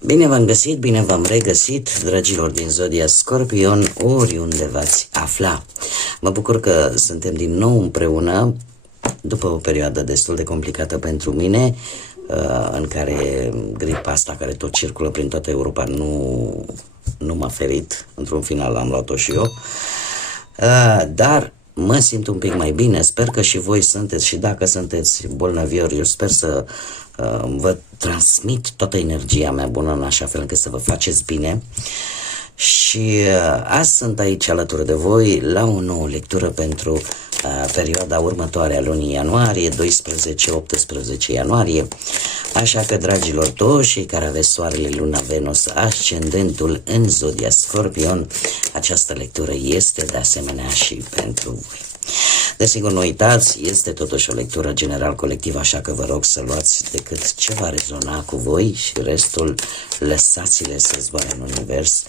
Bine v-am găsit, bine v-am regăsit, dragilor din Zodia Scorpion, oriunde v-ați afla. Mă bucur că suntem din nou împreună, după o perioadă destul de complicată pentru mine, în care gripa asta care tot circulă prin toată Europa nu m-a ferit. Într-un final am luat-o și eu, dar mă simt un pic mai bine. Sper că și voi sunteți, și dacă sunteți bolnaviori, eu sper să vă transmit toată energia mea bună în așa fel încât să vă faceți bine. Și azi sunt aici alături de voi la o nouă lectură pentru perioada următoare a lunii ianuarie, 12-18 ianuarie. Așa că, dragilor toți cei care aveți soarele, luna, Venus, ascendentul în Zodia Scorpion, această lectură este de asemenea și pentru voi. Desigur, nu uitați, este totuși o lectură general colectivă, așa că vă rog să luați decât ce va rezona cu voi și restul lăsați-le să zboare în univers,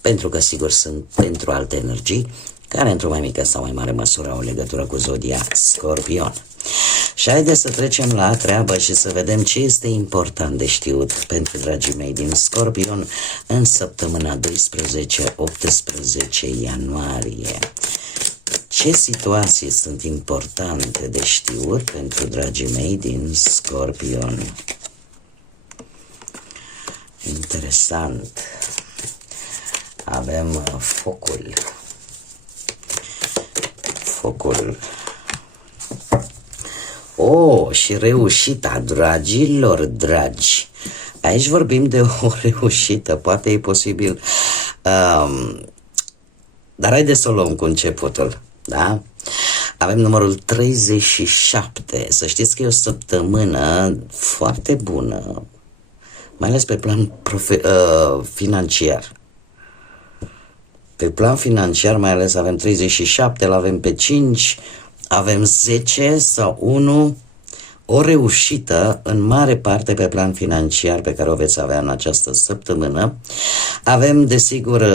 pentru că sigur sunt pentru alte energii care într-o mai mică sau mai mare măsură au legătură cu Zodia Scorpion. Și haideți să trecem la treabă și să vedem ce este important de știut pentru dragii mei din Scorpion în săptămâna 12-18 ianuarie. Ce situații sunt importante de știut pentru dragii mei din Scorpion? Interesant. Avem focul. Și reușita, dragilor dragi. Aici vorbim de o reușită, poate e posibil. Dar haideți să o luăm cu începutul, da? Avem numărul 37. Să știți că e o săptămână foarte bună, mai ales pe plan financiar. Pe plan financiar mai ales avem 37, îl avem pe 5, avem 10 sau 1, o reușită în mare parte pe plan financiar pe care o veți avea în această săptămână. Avem, desigur,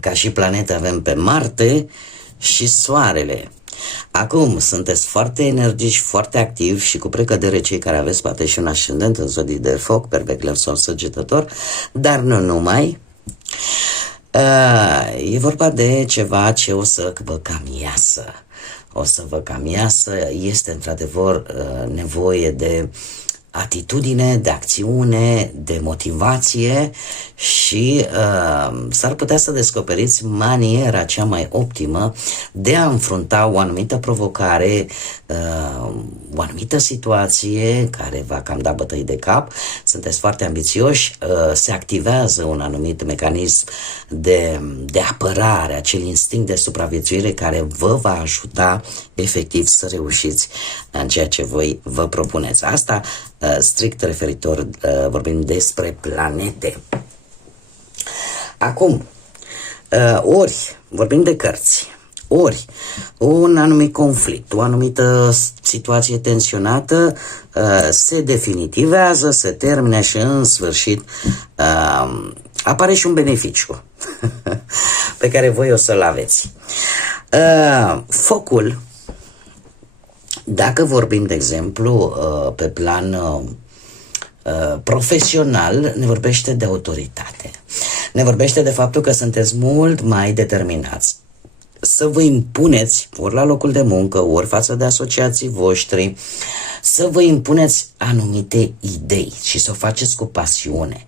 ca și planete, avem pe Marte și Soarele. Acum, sunteți foarte energici, foarte activi și cu precădere cei care aveți poate și un ascendent în zodii de foc, perbecler sau săgetător, dar nu numai. E vorba de ceva ce o să vă cam iasă. Este într-adevăr nevoie de atitudine, de acțiune, de motivație și s-ar putea să descoperiți maniera cea mai optimă de a înfrunta o anumită provocare, o anumită situație care va cam da bătăi de cap. Sunteți foarte ambițioși, se activează un anumit mecanism de apărare, acel instinct de supraviețuire care vă va ajuta efectiv să reușiți în ceea ce voi vă propuneți. Asta strict referitor, vorbim despre planete. Acum, ori vorbim de cărți, ori un anumit conflict, o anumită situație tensionată se definitivează, se termină și în sfârșit apare și un beneficiu pe care voi o să-l aveți. Focul, dacă vorbim, de exemplu, pe plan profesional, ne vorbește de autoritate. Ne vorbește de faptul că sunteți mult mai determinați să vă impuneți, ori la locul de muncă, ori față de asociații voștri, să vă impuneți anumite idei și să o faceți cu pasiune.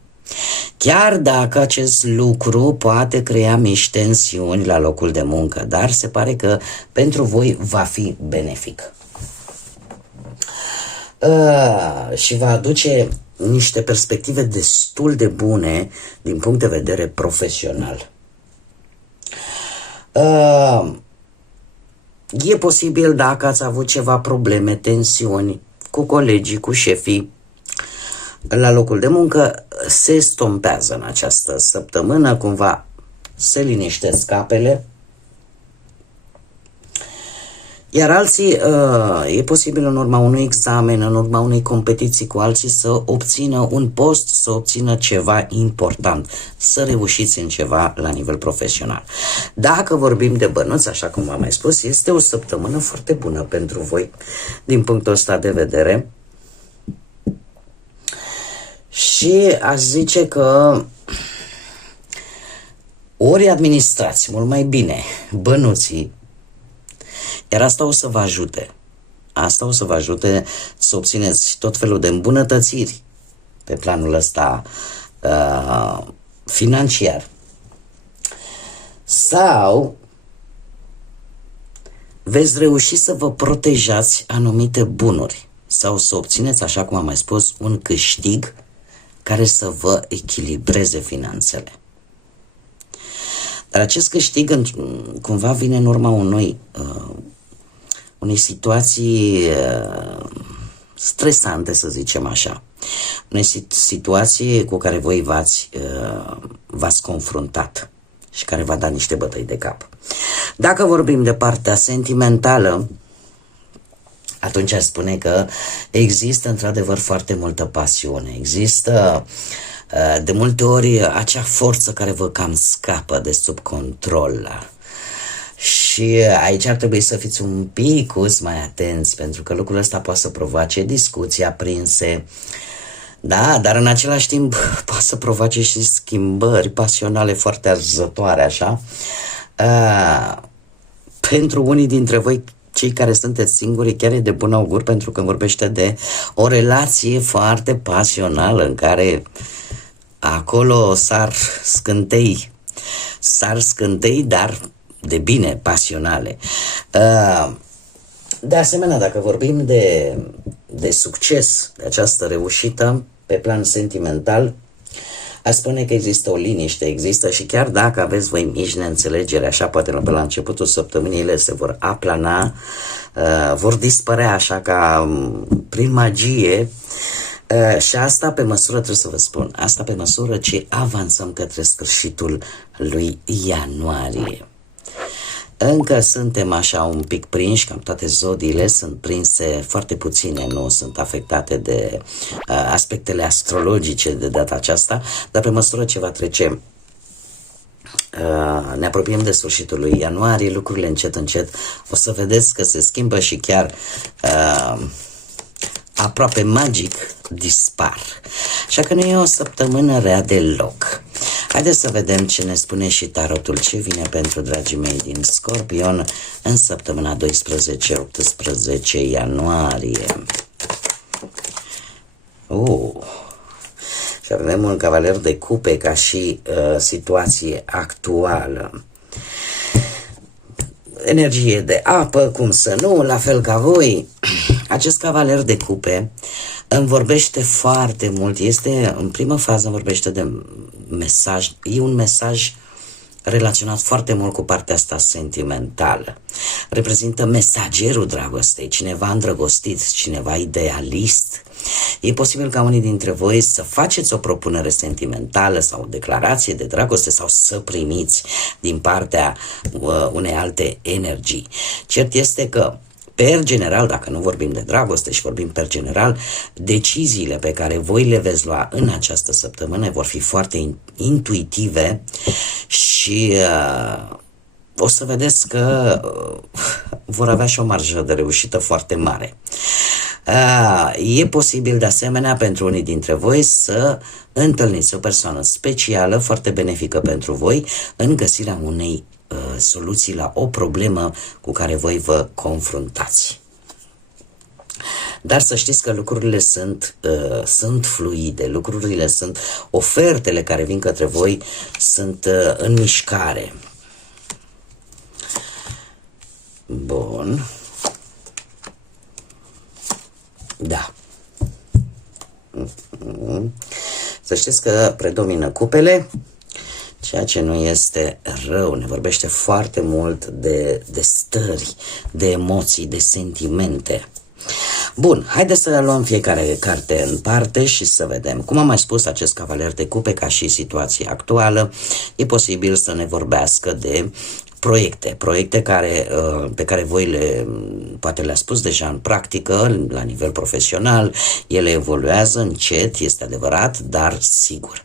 Chiar dacă acest lucru poate crea mici tensiuni la locul de muncă, dar se pare că pentru voi va fi benefic. Și va aduce niște perspective destul de bune din punct de vedere profesional. E posibil, dacă ați avut ceva probleme, tensiuni cu colegii, cu șefii la locul de muncă, se estompează în această săptămână, cumva se liniștesc apele Iar alții, e posibil în urma unui examen, în urma unei competiții cu alții să obțină un post, să obțină ceva important, să reușiți în ceva la nivel profesional. Dacă vorbim de bănuți, așa cum am mai spus, este o săptămână foarte bună pentru voi din punctul ăsta de vedere. Și aș zice că ori administrați mult mai bine bănuții, iar asta o să vă ajute. Asta o să vă ajute să obțineți tot felul de îmbunătățiri pe planul ăsta financiar. Sau veți reuși să vă protejați anumite bunuri sau să obțineți, așa cum am mai spus, un câștig care să vă echilibreze finanțele. Dar acest câștig cumva vine în urma unei situații stresante, să zicem așa. Unei situații cu care voi v-ați confruntat și care v-a dat niște bătăi de cap. Dacă vorbim de partea sentimentală, atunci aș spune că există într-adevăr foarte multă pasiune. Există de multe ori acea forță care vă cam scapă de sub control. Și aici ar trebui să fiți un pic mai atenți, pentru că lucrul ăsta poate să provoace discuții aprinse, da, dar în același timp poate să provoace și schimbări pasionale foarte arzătoare, așa. Pentru unii dintre voi, cei care sunteți singuri, chiar e de bun augur, pentru că vorbește de o relație foarte pasională în care acolo sar scântei, dar de bine, pasionale. De asemenea, dacă vorbim de succes, de această reușită pe plan sentimental, aș spune că există o liniște, există, și chiar dacă aveți voi mici neînțelegeri, așa poate pe la începutul săptămânii ele se vor aplana, vor dispărea așa ca prin magie. Și asta pe măsură, trebuie să vă spun, asta pe măsură ce avansăm către sfârșitul lui ianuarie. Încă suntem așa un pic prinși, cam toate zodiile sunt prinse, foarte puține nu sunt afectate de aspectele astrologice de data aceasta, dar pe măsură ce va trece, ne apropiem de sfârșitul lui ianuarie, lucrurile încet o să vedeți că se schimbă și chiar aproape magic dispar. Așa că nu e o săptămână rea deloc. Haideți să vedem ce ne spune și tarotul, ce vine pentru dragii mei din Scorpion în săptămâna 12-18 ianuarie. Și avem un cavaler de cupe ca și situație actuală. Energie de apă, cum să nu, la fel ca voi. Acest cavaler de cupe îmi vorbește foarte mult, în primă fază îmi vorbește de mesaj, e un mesaj relaționat foarte mult cu partea asta sentimentală. Reprezintă mesagerul dragostei, cineva îndrăgostit, cineva idealist. E posibil ca unii dintre voi să faceți o propunere sentimentală sau o declarație de dragoste sau să primiți din partea unei alte energii. Cert este că per general, dacă nu vorbim de dragoste și vorbim per general, deciziile pe care voi le veți lua în această săptămână vor fi foarte intuitive și o să vedeți că vor avea și o marjă de reușită foarte mare. E posibil de asemenea pentru unii dintre voi să întâlniți o persoană specială, foarte benefică pentru voi, în găsirea unei soluții la o problemă cu care voi vă confruntați. Dar să știți că lucrurile sunt fluide, ofertele care vin către voi sunt în mișcare. Bun. Da. Să știți că predomină cupele, ceea ce nu este rău. Ne vorbește foarte mult de stări, de emoții, de sentimente. Bun, haideți să luăm fiecare carte în parte și să vedem. Cum am mai spus, acest cavaler de cupe, ca și situație actuală, e posibil să ne vorbească de proiecte care, pe care voi poate le-ați spus deja în practică, la nivel profesional, ele evoluează încet, este adevărat, dar sigur.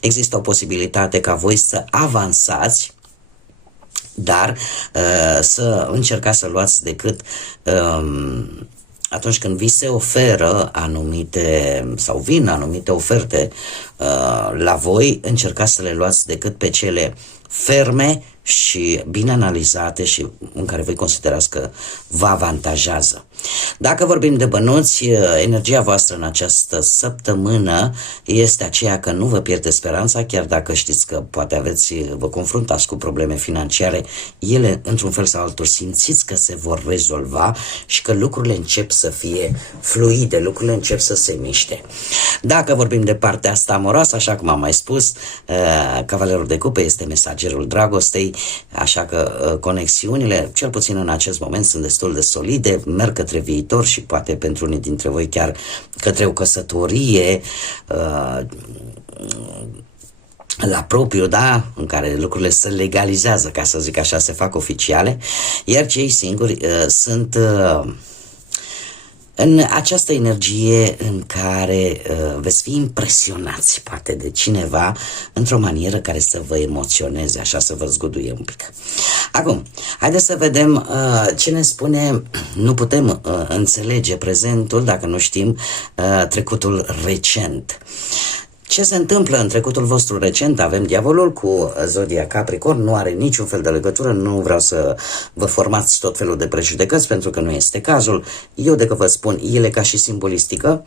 Există o posibilitate ca voi să avansați, dar să încercați să luați decât atunci când vi se oferă anumite sau vin anumite oferte la voi, încercați să le luați decât pe cele ferme și bine analizate și în care voi considerați că vă avantajează. Dacă vorbim de bănuți, energia voastră în această săptămână este aceea că nu vă pierde speranța, chiar dacă știți că poate vă confruntați cu probleme financiare, ele într-un fel sau altul simțiți că se vor rezolva și că lucrurile încep să fie fluide, lucrurile încep să se miște. Dacă vorbim de partea asta amoroasă, așa cum am mai spus, Cavalerul de Cupe este mesagerul dragostei, așa că conexiunile, cel puțin în acest moment, sunt destul de solide, merg către viitor și poate pentru unii dintre voi chiar către o căsătorie la propriu, da, în care lucrurile se legalizează, ca să zic așa, se fac oficiale, iar cei singuri sunt în această energie în care veți fi impresionați poate de cineva într-o manieră care să vă emoționeze, așa, să vă zguduie un pic. Acum, haideți să vedem ce ne spune. Nu putem înțelege prezentul dacă nu știm trecutul recent. Ce se întâmplă în trecutul vostru recent? Avem diavolul cu zodia Capricorn, nu are niciun fel de legătură, nu vreau să vă formați tot felul de prejudecăți pentru că nu este cazul. Eu decât vă spun, ele ca și simbolistică,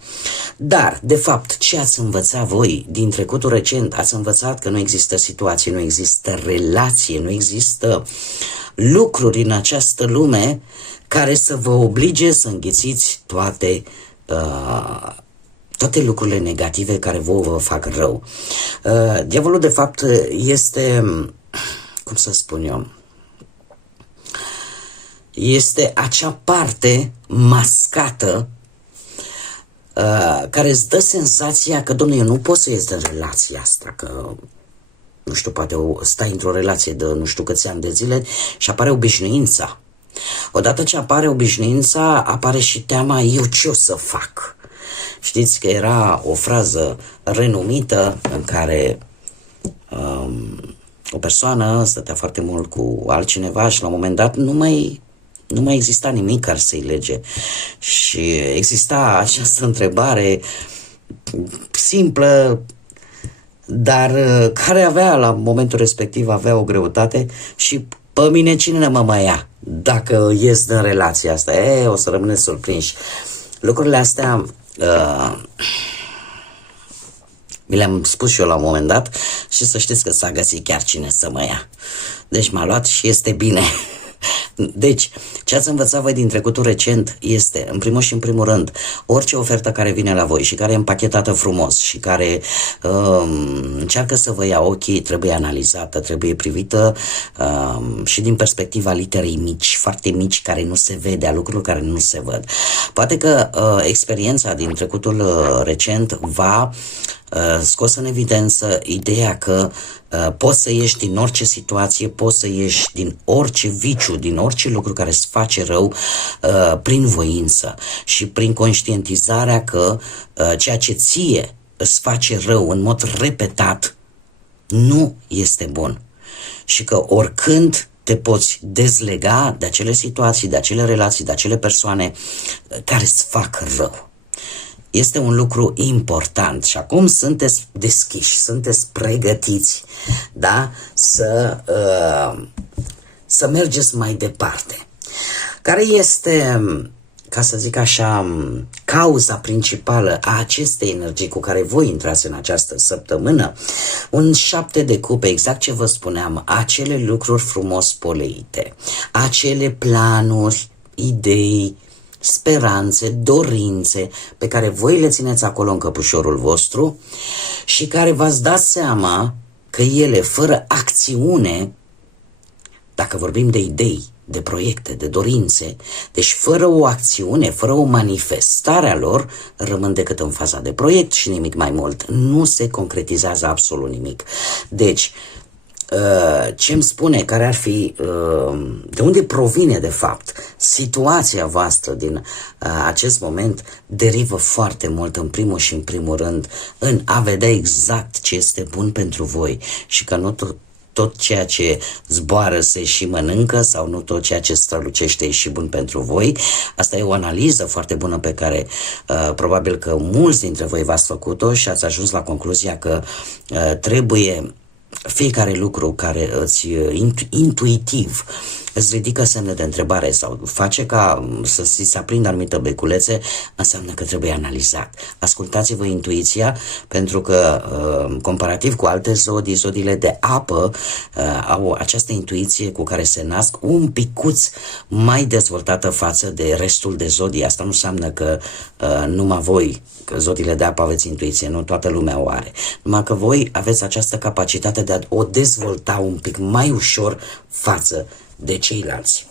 dar de fapt ce ați învățat voi din trecutul recent? Ați învățat că nu există situație, nu există relație, nu există lucruri în această lume care să vă oblige să înghițiți toate lucrurile negative care vă fac rău. Diavolul, de fapt, este, cum să spun eu, este acea parte mascată care îți dă senzația că, domnule, eu nu pot să ies din relația asta, că, nu știu, poate stai într-o relație de nu știu câți ani de zile și apare obișnuința. Odată ce apare obișnuința, apare și teama, eu ce o să fac? Știți că era o frază renumită în care o persoană stătea foarte mult cu altcineva și la un moment dat nu mai exista nimic care să-i lege. Și exista această întrebare simplă, dar care avea la momentul respectiv o greutate și pe mine cine mă mai ia dacă ies din relația asta? O să rămâneți surprinși. Lucrurile astea mi le-am spus și eu la un moment dat și să știți că s-a găsit chiar cine să mă ia. Deci m-a luat și este bine. Deci, ce ați învățat voi din trecutul recent este, în primul și în primul rând, orice ofertă care vine la voi și care e împachetată frumos și care încearcă să vă ia ochii, trebuie analizată, trebuie privită și din perspectiva literei mici, foarte mici, care nu se vede, a lucrurilor care nu se văd. Poate că experiența din trecutul recent va scos în evidență ideea că poți să ieși din orice situație, poți să ieși din orice viciu, din orice lucru care îți face rău prin voință și prin conștientizarea că ceea ce ție îți face rău în mod repetat nu este bun și că oricând te poți dezlega de acele situații, de acele relații, de acele persoane care îți fac rău. Este un lucru important și acum sunteți deschiși, sunteți pregătiți, da? Să mergeți mai departe. Care este, ca să zic așa, cauza principală a acestei energii cu care voi intrați în această săptămână? Un 7 de cupe, exact ce vă spuneam, acele lucruri frumos poleite, acele planuri, idei, speranțe, dorințe pe care voi le țineți acolo în căpușorul vostru și care v-ați dat seama că ele, fără acțiune, dacă vorbim de idei, de proiecte, de dorințe, deci fără o acțiune, fără o manifestare a lor, rămân decât în faza de proiect și nimic mai mult. Nu se concretizează absolut nimic. Deci, ce îmi spune, care ar fi, de unde provine de fapt situația voastră din acest moment, derivă foarte mult în primul și în primul rând în a vedea exact ce este bun pentru voi și că nu tot ceea ce zboară se și mănâncă sau nu tot ceea ce strălucește e și bun pentru voi. Asta e o analiză foarte bună pe care probabil că mulți dintre voi v-ați făcut-o și ați ajuns la concluzia că trebuie fiecare lucru care îți intuitiv îți ridică semne de întrebare sau face ca să se aprindă anumite beculețe, înseamnă că trebuie analizat. Ascultați-vă intuiția, pentru că comparativ cu alte zodii, zodiile de apă au această intuiție cu care se nasc un picuț mai dezvoltată față de restul de zodii. Asta nu înseamnă că numai voi, că zodiile de apă, aveți intuiție, nu toată lumea o are. Numai că voi aveți această capacitate de a o dezvolta un pic mai ușor față de ceilalți.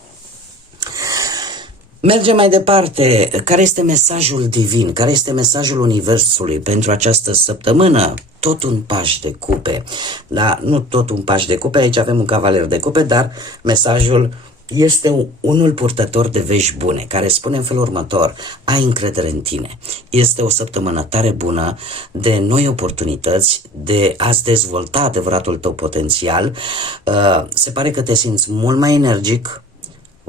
Mergem mai departe. Care este mesajul divin? Care este mesajul Universului pentru această săptămână? Tot un paș de cupe. Da, nu tot un paș de cupe, aici avem un cavaler de cupe, dar mesajul este unul purtător de vești bune, care spune în felul următor: ai încredere în tine. Este o săptămână tare bună de noi oportunități, de a-ți dezvolta adevăratul tău potențial. Se pare că te simți mult mai energic,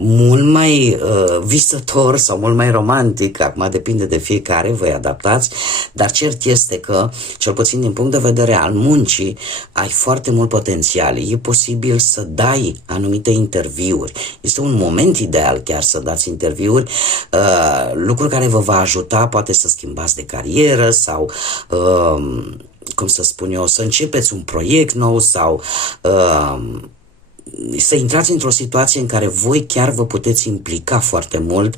mult mai visător sau mult mai romantic, acum depinde de fiecare, voi adaptați, dar cert este că, cel puțin din punct de vedere al muncii, ai foarte mult potențial. E posibil să dai anumite interviuri. Este un moment ideal chiar să dați interviuri, lucru care vă va ajuta, poate să schimbați de carieră sau cum să spun eu, să începeți un proiect nou sau să intrați într-o situație în care voi chiar vă puteți implica foarte mult,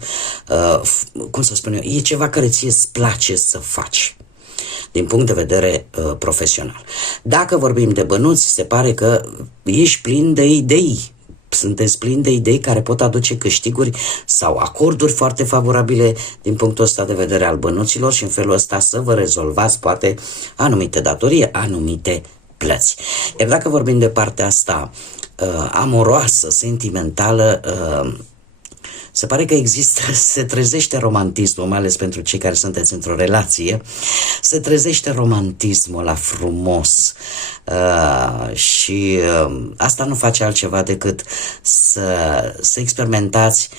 cum să spun eu, e ceva care ție îți place să faci din punct de vedere profesional. Dacă vorbim de bănuți, se pare că ești plin de idei. Sunteți plini de idei care pot aduce câștiguri sau acorduri foarte favorabile din punctul ăsta de vedere al bănuților și în felul ăsta să vă rezolvați poate anumite datorii, anumite plăți. Iar dacă vorbim de partea asta amoroasă, sentimentală, se pare că există, se trezește romantismul, mai ales pentru cei care sunteți într-o relație, se trezește romantismul la frumos și asta nu face altceva decât să experimentați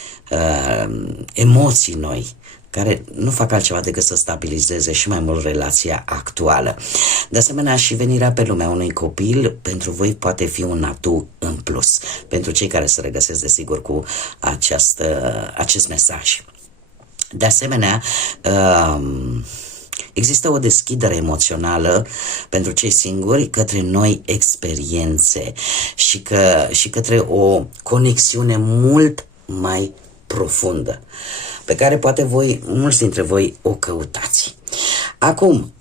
emoții noi, care nu fac altceva decât să stabilizeze și mai mult relația actuală. De asemenea, și venirea pe lumea unui copil pentru voi poate fi un atu în plus, pentru cei care se regăsesc, desigur, cu acest mesaj. De asemenea, există o deschidere emoțională pentru cei singuri către noi experiențe și către o conexiune mult mai profundă, pe care poate mulți dintre voi o căutați. Acum,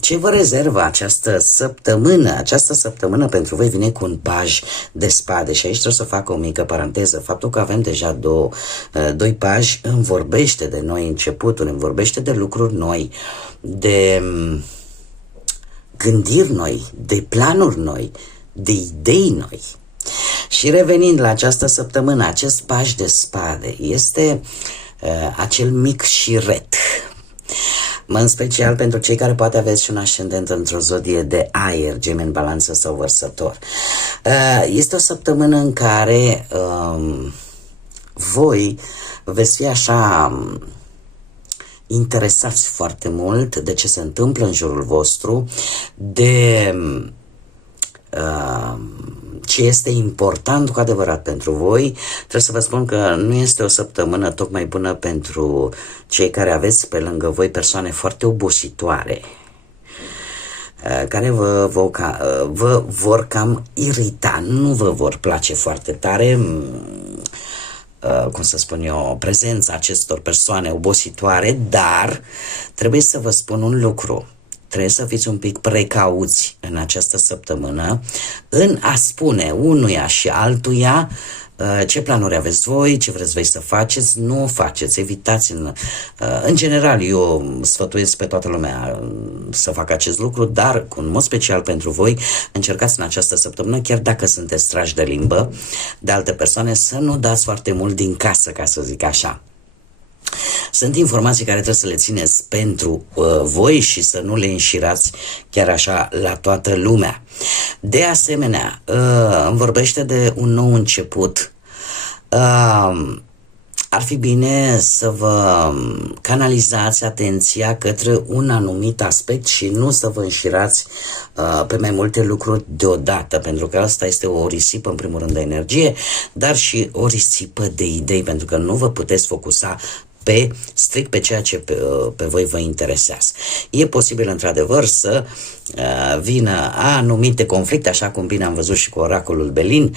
ce vă rezervă această săptămână? Această săptămână pentru voi vine cu un paj de spade și aici trebuie să fac o mică paranteză. Faptul că avem deja doi paji îmi vorbește de noi începuturi, îmi vorbește de lucruri noi, de gândiri noi, de planuri noi, de idei noi. Și revenind la această săptămână, acest paj de spade este acel mic șiret. În special pentru cei care poate aveți și un ascendent într-o zodie de aer, Gemeni, Balanță sau Vărsător. Este o săptămână în care voi veți fi așa interesați foarte mult de ce se întâmplă în jurul vostru, de ce este important cu adevărat pentru voi. Trebuie să vă spun că nu este o săptămână tocmai bună pentru cei care aveți pe lângă voi persoane foarte obositoare, care vă vor cam irita, nu vă vor place foarte tare, cum să spun eu, prezența acestor persoane obositoare, dar trebuie să vă spun un lucru. trebuie să fiți un pic precauți în această săptămână în a spune unuia și altuia ce planuri aveți voi, ce vreți voi să faceți, nu o faceți, evitați. În general, eu sfătuiesc pe toată lumea să facă acest lucru, dar, în mod special pentru voi, încercați în această săptămână, chiar dacă sunteți trași de limbă de alte persoane, să nu dați foarte mult din casă, ca să zic așa. Sunt informații care trebuie să le țineți pentru voi și să nu le înșirați chiar așa la toată lumea. De asemenea, îmi vorbește de un nou început. Ar fi bine să vă canalizați atenția către un anumit aspect și nu să vă înșirați pe mai multe lucruri deodată, pentru că asta este o risipă în primul rând de energie, dar și o risipă de idei, pentru că nu vă puteți focusa strict pe ceea ce pe voi vă interesează. E posibil într-adevăr să vină anumite conflicte, așa cum bine am văzut și cu oracolul Belin,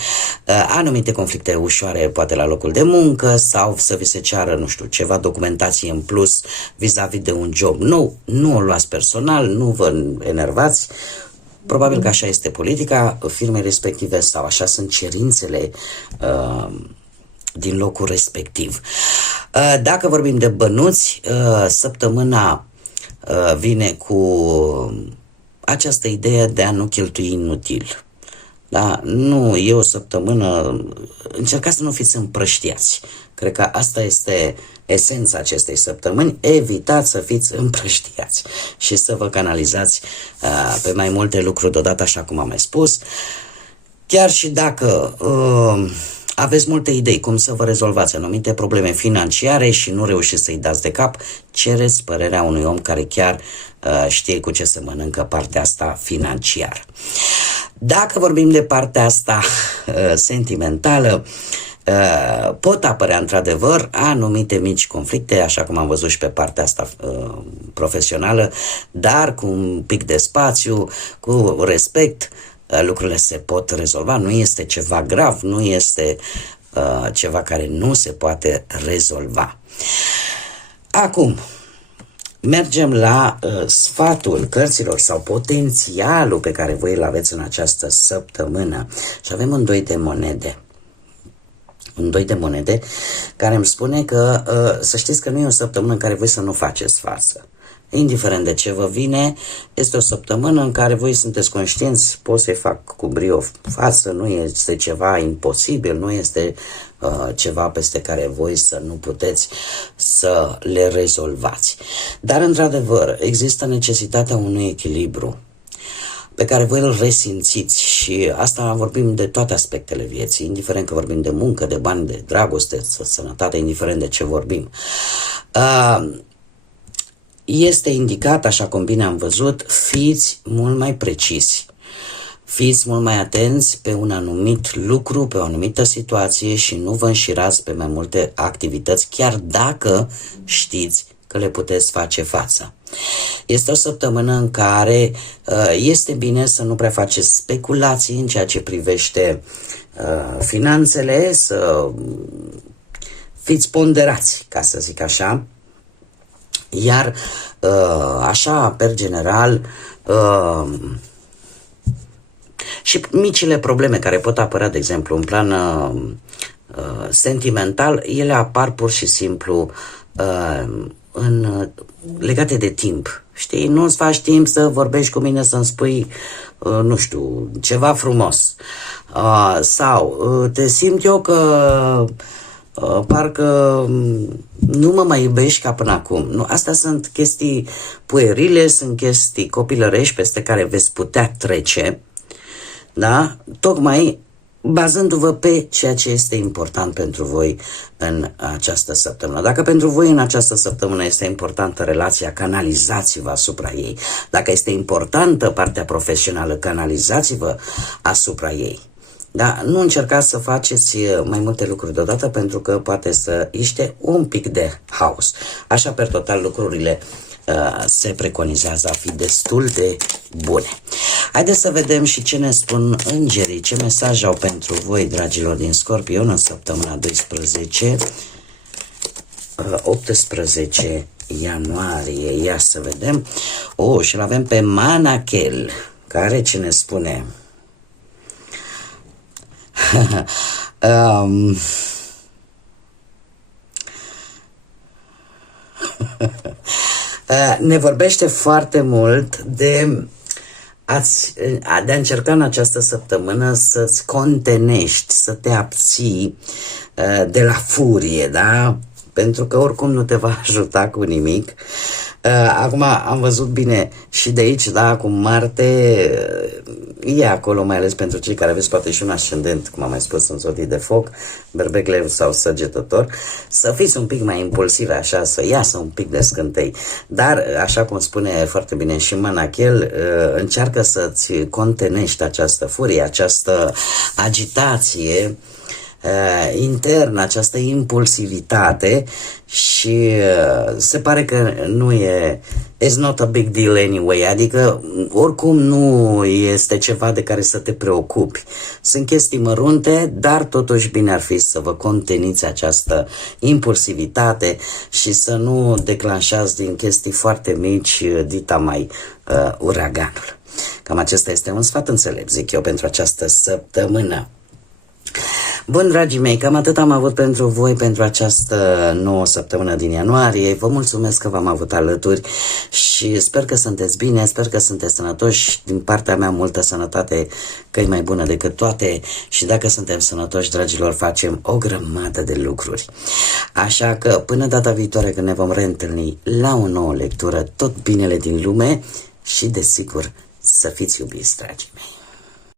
anumite conflicte ușoare poate la locul de muncă sau să vi se ceară, nu știu, ceva documentație în plus vis-a-vis de un job. Nu o luați personal, nu vă enervați. Probabil că așa este politica firmei respective sau așa sunt cerințele din locul respectiv. Dacă vorbim de bănuți, săptămâna vine cu această idee de a nu cheltui inutil. Da? Nu e o săptămână, încercați să nu fiți împrăștiați. Cred că asta este esența acestei săptămâni. Evitați să fiți împrăștiați și să vă canalizați pe mai multe lucruri deodată, așa cum am mai spus. Chiar și dacă aveți multe idei cum să vă rezolvați anumite probleme financiare și nu reușiți să-i dați de cap, cereți părerea unui om care chiar știe cu ce se mănâncă partea asta financiară. Dacă vorbim de partea asta sentimentală, pot apărea într-adevăr anumite mici conflicte, așa cum am văzut și pe partea asta profesională, dar cu un pic de spațiu, cu respect, lucrurile se pot rezolva. Nu este ceva grav, nu este ceva care nu se poate rezolva. Acum, mergem la sfatul cărților sau potențialul pe care voi îl aveți în această săptămână. Și avem un doi de monede. Un doi de monede care îmi spune că să știți că nu e o săptămână în care voi să nu faceți față. Indiferent de ce vă vine, este o săptămână în care voi sunteți conștienți, pot să-i fac cu brio față, nu este ceva imposibil, nu este ceva peste care voi să nu puteți să le rezolvați. Dar, într-adevăr, există necesitatea unui echilibru pe care voi îl resimțiți și asta vorbim de toate aspectele vieții, indiferent că vorbim de muncă, de bani, de dragoste, sănătate, indiferent de ce vorbim. Este indicat, așa cum bine am văzut, fiți mult mai precisi, fiți mult mai atenți pe un anumit lucru, pe o anumită situație și nu vă înșirați pe mai multe activități, chiar dacă știți că le puteți face față. Este o săptămână în care este bine să nu prea faceți speculații în ceea ce privește finanțele, să fiți ponderați, ca să zic așa. Iar așa, per general, și micile probleme care pot apărea, de exemplu, în plan sentimental, ele apar pur și simplu legate de timp. Știi, nu-ți faci timp să vorbești cu mine, să-mi spui, nu știu, ceva frumos. Sau te simt eu că parcă nu mă mai iubești ca până acum. Nu, astea sunt chestii puerile, sunt chestii copilărești peste care veți putea trece, da? Tocmai bazându-vă pe ceea ce este important pentru voi în această săptămână. Dacă pentru voi în această săptămână este importantă relația, canalizați-vă asupra ei. Dacă este importantă partea profesională, canalizați-vă asupra ei. Da? Nu încercați să faceți mai multe lucruri deodată, pentru că poate să iște un pic de haos. Așa, per total, lucrurile se preconizează a fi destul de bune. Haideți să vedem și ce ne spun îngerii, ce mesaj au pentru voi, dragilor din Scorpion, în săptămâna 12-18 ianuarie. Ia să vedem. Oh, și-l avem pe Manachel, care ce ne spune? Ne vorbește foarte mult de a încerca în această săptămână să-ți contenești, să te abții de la furie, da? Pentru că oricum nu te va ajuta cu nimic. Acum am văzut bine și de aici, da, cu Marte e acolo, mai ales pentru cei care aveți poate și un ascendent, cum am mai spus, în zodii de foc, berbec, leu sau săgetător, să fiți un pic mai impulsivi, așa, să iasă un pic de scântei. Dar, așa cum spune foarte bine și Manachel, încearcă să-ți contenești această furie, această agitație internă, această impulsivitate și se pare că nu e it's not a big deal anyway, adică oricum nu este ceva de care să te preocupi. Sunt chestii mărunte, dar totuși bine ar fi să vă conteniți această impulsivitate și să nu declanșați din chestii foarte mici dita mai uraganul. Cam acesta este un sfat înțelept, zic eu, pentru această săptămână. Bun, dragii mei, cam atât am avut pentru voi pentru această nouă săptămână din ianuarie. Vă mulțumesc că v-am avut alături și sper că sunteți bine, sper că sunteți sănătoși. Din partea mea, multă sănătate, că e mai bună decât toate și dacă suntem sănătoși, dragilor, facem o grămadă de lucruri. Așa că până data viitoare când ne vom reîntâlni la o nouă lectură, tot binele din lume și, desigur, să fiți iubiți, dragii mei.